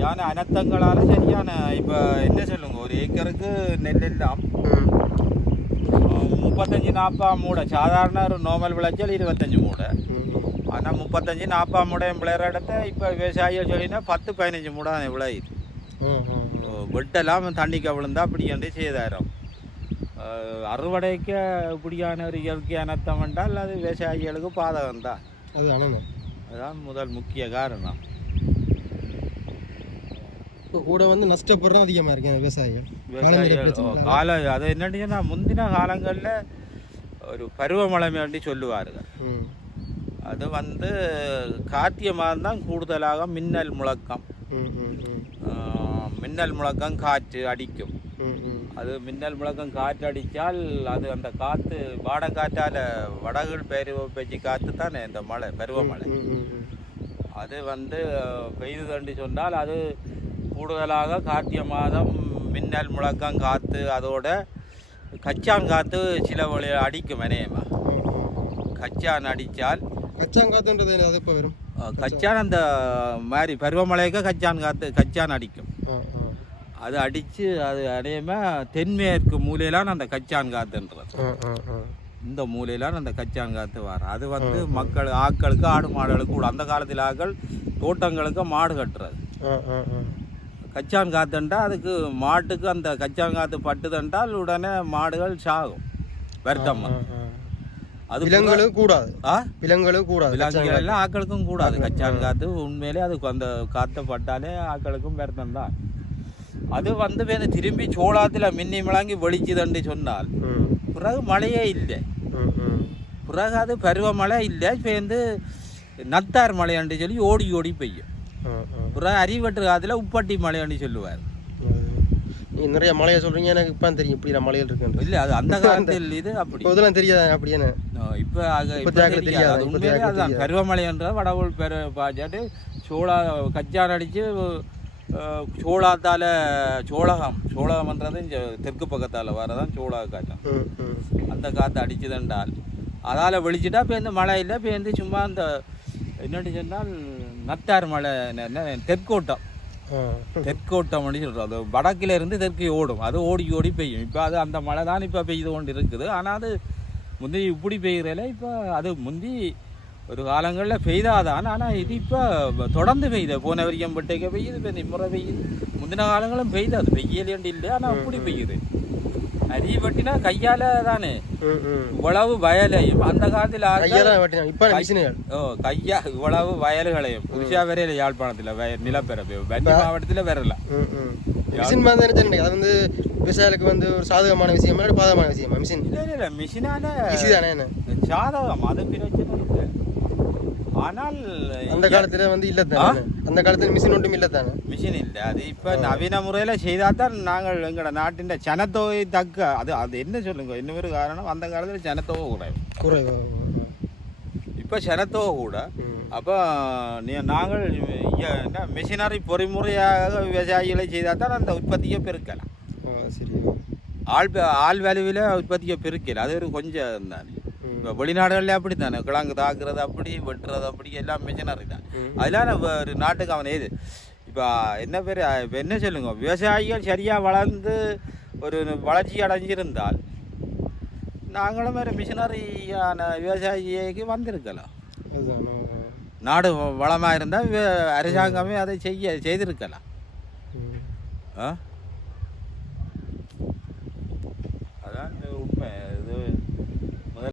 சரியான அனர்த்தங்களால சரியான இப்போ என்ன சொல்லுங்க ஒரு ஏக்கருக்கு நெல் எல்லாம். ம். அஹ், முப்பத்தஞ்சு நாற்பது மூடை சாதாரண ஒரு நார்மல் விளைச்சல் இருபத்தஞ்சு மூடை. ஆனால் முப்பத்தஞ்சு நாற்பது மூடை விளையிற இடத்த இப்போ விவசாயிகள் சொல்லினா பத்து பதினஞ்சு மூடை விளையுது. வெட்டெல்லாம் தண்ணிக்கு விழுந்தா அப்படி என்று செய்தாயிரம். அஹ், அறுவடைக்கு இப்படியான ஒரு இயற்கை அனர்த்தம் என்றால் அது விவசாயிகளுக்கு பாதகம் தான் அதுதான் முதல் முக்கிய காரணம். கூட வந்து நஷ்டப்படுறோம் அதிகமாக இருக்கு விவசாயிகள். கால அது என்னன்னா முந்தின காலங்களில் ஒரு பருவமழை வேண்டி சொல்லுவார்கள். ம். அது வந்து கார்த்திகை மாதம் தான் கூடுதலாக மின்னல் முழக்கம். மின்னல் முழக்கம் காற்று அடிக்கும். அது மின்னல் முழக்கம் காற்று அடித்தால் அது அந்த காற்று வாடக்காற்றால் வடகுள் பெரு பெஞ்சி காற்று தானே இந்த மழை பருவமழை. அது வந்து பெய்துதண்டு சொன்னால் அது கூடுதலாக கார்த்திகை மாதம் மின்னல் முழக்கம் காற்று அதோட கச்சான் காற்று சில வழி அடிக்கும் இணையமா கச்சான் அடித்தால் என்ன? அது எப்போ வரும்? கச்சான் அந்த மாதிரி பருவமழைக்கு கச்சான் காற்று கச்சான் அடிக்கும். அது அடித்து அது அடையமா தென்மேற்கு மூலையிலான அந்த கச்சான் காற்றுன்றது இந்த மூலையிலான அந்த கச்சான் காற்று வரும் அது வந்து மக்கள் ஆட்களுக்கு ஆடு மாடுகளுக்கு கூட அந்த காலத்தில் ஆட்கள் தோட்டங்களுக்கு மாடு கட்டுறது. கச்சான் காத்துண்டா அதுக்கு மாட்டுக்கு அந்த கச்சான் காத்து பட்டுதென்றால் உடனே மாடுகள் சாகும். வருத்தம். ஆ, ஆ. அது விலங்குகளுக்கு கூடாது. ஆ? விலங்குகளுக்கு கூடாது. விலங்குகள் எல்லாம் ஆக்களுக்கும் கூடாது. கச்சான் காத்து உண்மையிலே அதுக்கு அந்த காற்றை பட்டாலே ஆக்களுக்கும் வருத்தம் தான் அது வந்து வேறு திரும்பி சோளத்தில் மின்னி மிளங்கி வெளிச்சுதண்டு சொன்னால் பிறகு மழையே இல்லை. பிறகு அது பருவமழை இல்லை சேர்ந்து நத்தார் மழையாண்டு சொல்லி ஓடி ஓடி பெய்யும். பிறகு அறிவட்டு காலத்தில் உப்பட்டி மழையாண்டு சொல்லுவார். நிறைய மலையை சொல்றீங்க எனக்கு இப்போ தெரியும் இப்படி நான் மலையில் இருக்குன்னு. இல்லை அது அந்த காலத்தில் இது அப்படி. இதெல்லாம் தெரியாதா அப்படி என்ன? இப்போ ஆக இப்ப தெரியாது. உண்மையிலே அதுதான். என்ற வடவுள் பெரு பாய்ச்சாட்டு சோளா கச்சான் அடித்து சோளாத்தால் சோளகம் சோளகம்ன்றது இங்க தெற்கு பக்கத்தால் வரதான் சோளா காய்ச்சம் ம் ம். அந்த காற்று அடிச்சுதென்றால் அதால் வெளிச்சிட்டா பேருந்து மழை இல்லை பேருந்து சும்மா அந்த என்னன்னு சொன்னால் நத்தார் என்ன தெற்கோட்டம். தெற்கோட்டம் அப்படின்னு சொல்கிறோம் அது வடக்கில் இருந்து தெற்கு ஓடும். அது ஓடி ஓடி பெய்யும். இப்போ அது அந்த மழை தான் இப்போ பெய்து கொண்டு இருக்குது ஆனால் அது முந்தி இப்படி பெய்கிறதில்ல இப்போ அது முந்தி ஒரு காலங்களில் பெய்தாதான். ஆனால் இது இப்போ தொடர்ந்து பெய்யுது. போன வரைக்கும் பட்டைக்க பெய்யுது இப்போ இந்த முறை பெய்யுது. முந்தின காலங்களும் பெய்யுது அது பெய்யலேண்டு இல்லை. ஆனால் அப்படி பெய்யுது. அரிய பட்டினா கையால் தானே. இவ்வளவு வயலையும். அந்த காலத்தில் வெட்டினா இப்போ ஓ கையா இவ்வளவு வயல்களையும். புதுசா வரையில யாழ்ப்பாணத்துல நிலப்பரப்பு. வன்னி மாவட்டத்துல வரல. மிஷின் அது வந்து விவசாயிகளுக்கு வந்து ஒரு சாதகமான விஷயமா பாதகமான விஷயமா? மிஷின். இல்ல இல்ல, மிஷினால சாதகம் அது பிரச்சனை இல்லை. ஆனால் அந்த காலத்துல வந்து இல்ல தானே அந்த காலத்துல மிஷின் ஒன்றும் இல்ல தானே மிஷின் இல்லை. அது இப்ப நவீன முறையில செய்தாதான் நாங்கள் எங்களோட நாட்டின் ஜனத்தொகை தக்க அது அது என்ன சொல்லுங்க? இன்னொரு காரணம் அந்த காலத்துல ஜனத்தொகை குறைவு குறைவு. இப்ப ஜனத்தொகை கூட. அப்போ நீ நாங்கள் என்ன மிஷினரி பொறிமுறையாக விவசாயிகளை செய்தால் தான் அந்த உற்பத்தியை பெருக்கலாம். சரி. ஆள் ஆள் வேலையில் உற்பத்தியை பெருக்கல அது ஒரு கொஞ்சம் தானே. இப்போ வெளிநாடுகளில் அப்படி கிழங்கு தாக்குறது அப்படி வெட்டுறது அப்படி எல்லாம் மிஷினரி தான். அதெல்லாம் ஒரு நாட்டுக்கு அவன் இது இப்போ என்ன பேர் இப்போ என்ன சொல்லுங்க? விவசாயிகள் சரியாக வளர்ந்து ஒரு வளர்ச்சி அடைஞ்சிருந்தால் நாங்களும் வேறு மிஷினரியான விவசாயிக்கு வந்திருக்கலாம் நாடு வளமாக இருந்தால் அரசாங்கமே அதை செய்ய செய்திருக்கலாம் ஆ? அதான் உண்மை. இது